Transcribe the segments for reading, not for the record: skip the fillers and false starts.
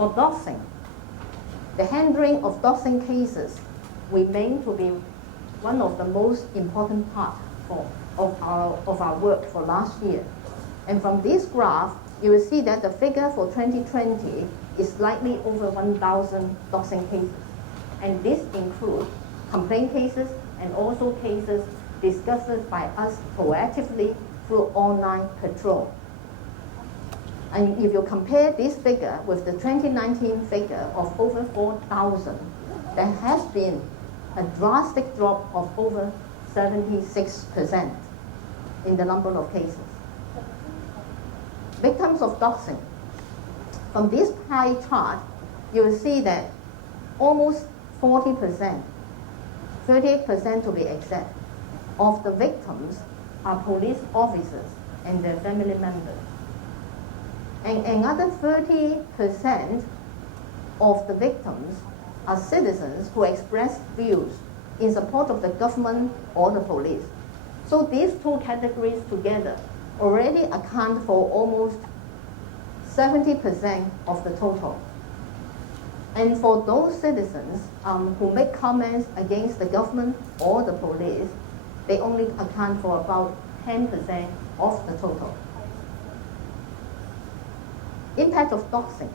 For doxing, the handling of doxing cases remain to be one of the most important parts of our work for last year. And from this graph, you will see that the figure for 2020 is slightly over 1,000 doxing cases. And this includes complaint cases and also cases discussed by us proactively through online patrol. And if you compare this figure with the 2019 figure of over 4,000, there has been a drastic drop of over 76% in the number of cases. Victims of doxing. From this pie chart, you will see that almost 40%, 38% to be exact, of the victims are police officers and their family members. And another 30% of the victims are citizens who express views in support of the government or the police. So these two categories together already account for almost 70% of the total. And for those citizens who make comments against the government or the police, they only account for about 10% of the total. Impact of doxing.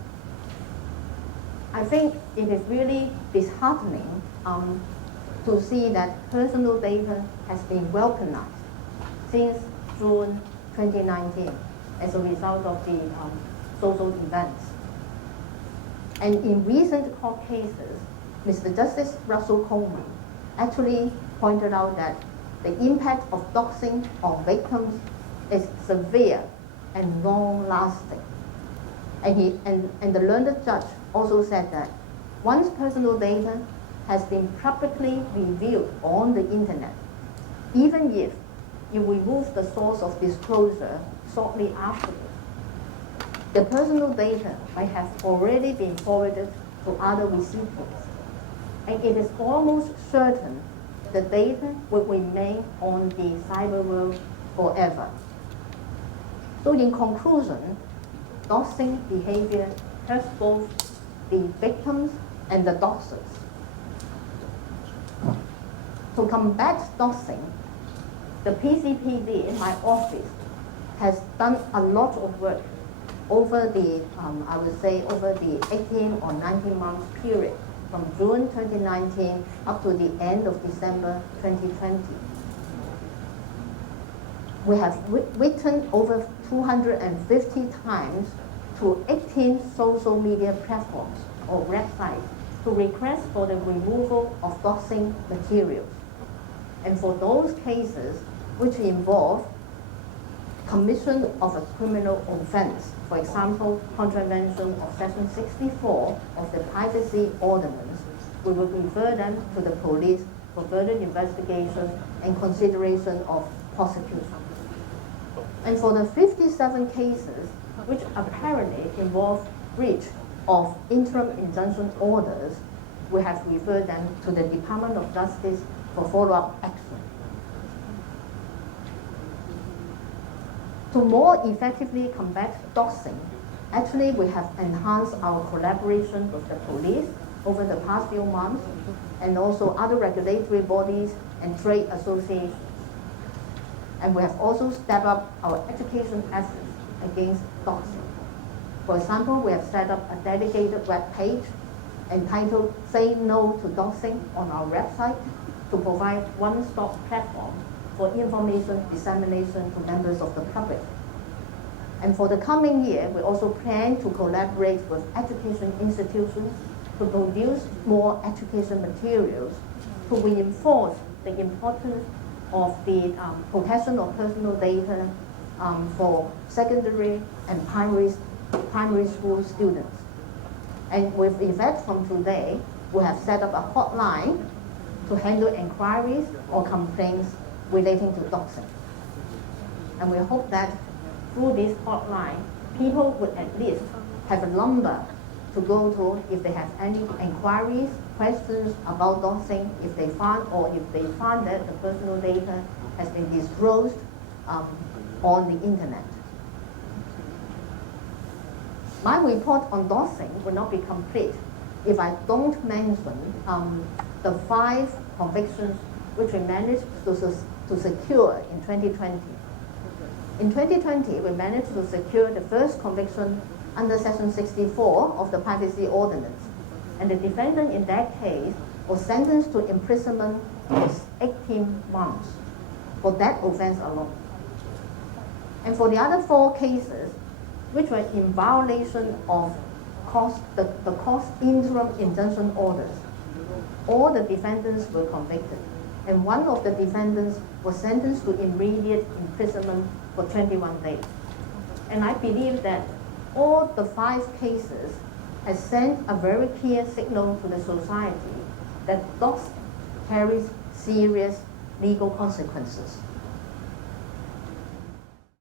I think it is really disheartening to see that personal data has been weaponized since June 2019 as a result of the social events. And in recent court cases, Mr. Justice Russell Coleman actually pointed out that the impact of doxing on victims is severe and long-lasting. And the learned judge also said that once personal data has been publicly revealed on the internet, even if you remove the source of disclosure shortly afterwards, the personal data might have already been forwarded to other recipients. And it is almost certain the data will remain on the cyber world forever. So in conclusion, doxing behavior hurts both the victims and the doxers. To combat doxing, the PCPD in my office has done a lot of work over the, I would say, over the 18 or 19 months period from June 2019 up to the end of December 2020. We have written over 250 times to 18 social media platforms or websites to request for the removal of doxing materials. And for those cases which involve commission of a criminal offense, for example, contravention of Section 64 of the Privacy Ordinance, we will refer them to the police for further investigation and consideration of prosecution. And for the 57 cases which apparently involve breach of interim injunction orders, we have referred them to the Department of Justice for follow-up action. To more effectively combat doxing, actually we have enhanced our collaboration with the police over the past few months and also other regulatory bodies and trade associations. And we have also stepped up our education efforts against doxing. For example, we have set up a dedicated web page entitled Say No to Doxing on our website to provide one-stop platform for information dissemination to members of the public. And for the coming year, we also plan to collaborate with education institutions to produce more education materials to reinforce the importance of the protection of personal data for secondary and primary school students. And with effect from today, we have set up a hotline to handle enquiries or complaints relating to doxing. And we hope that through this hotline, people would at least have a number to go to if they have any enquiries, questions about doxing, if they find that the personal data has been disclosed on the internet. My report on Doxxing will not be complete if I don't mention the 5 convictions which we managed to secure in 2020. In 2020, we managed to secure the first conviction under Section 64 of the Privacy Ordinance, and the defendant in that case was sentenced to imprisonment for 18 months for that offense alone. And for the other 4 cases, which were in violation of the court's interim injunction orders, all the defendants were convicted, and one of the defendants was sentenced to immediate imprisonment for 21 days. And I believe that all the 5 cases has sent a very clear signal to the society that doxing carries serious legal consequences.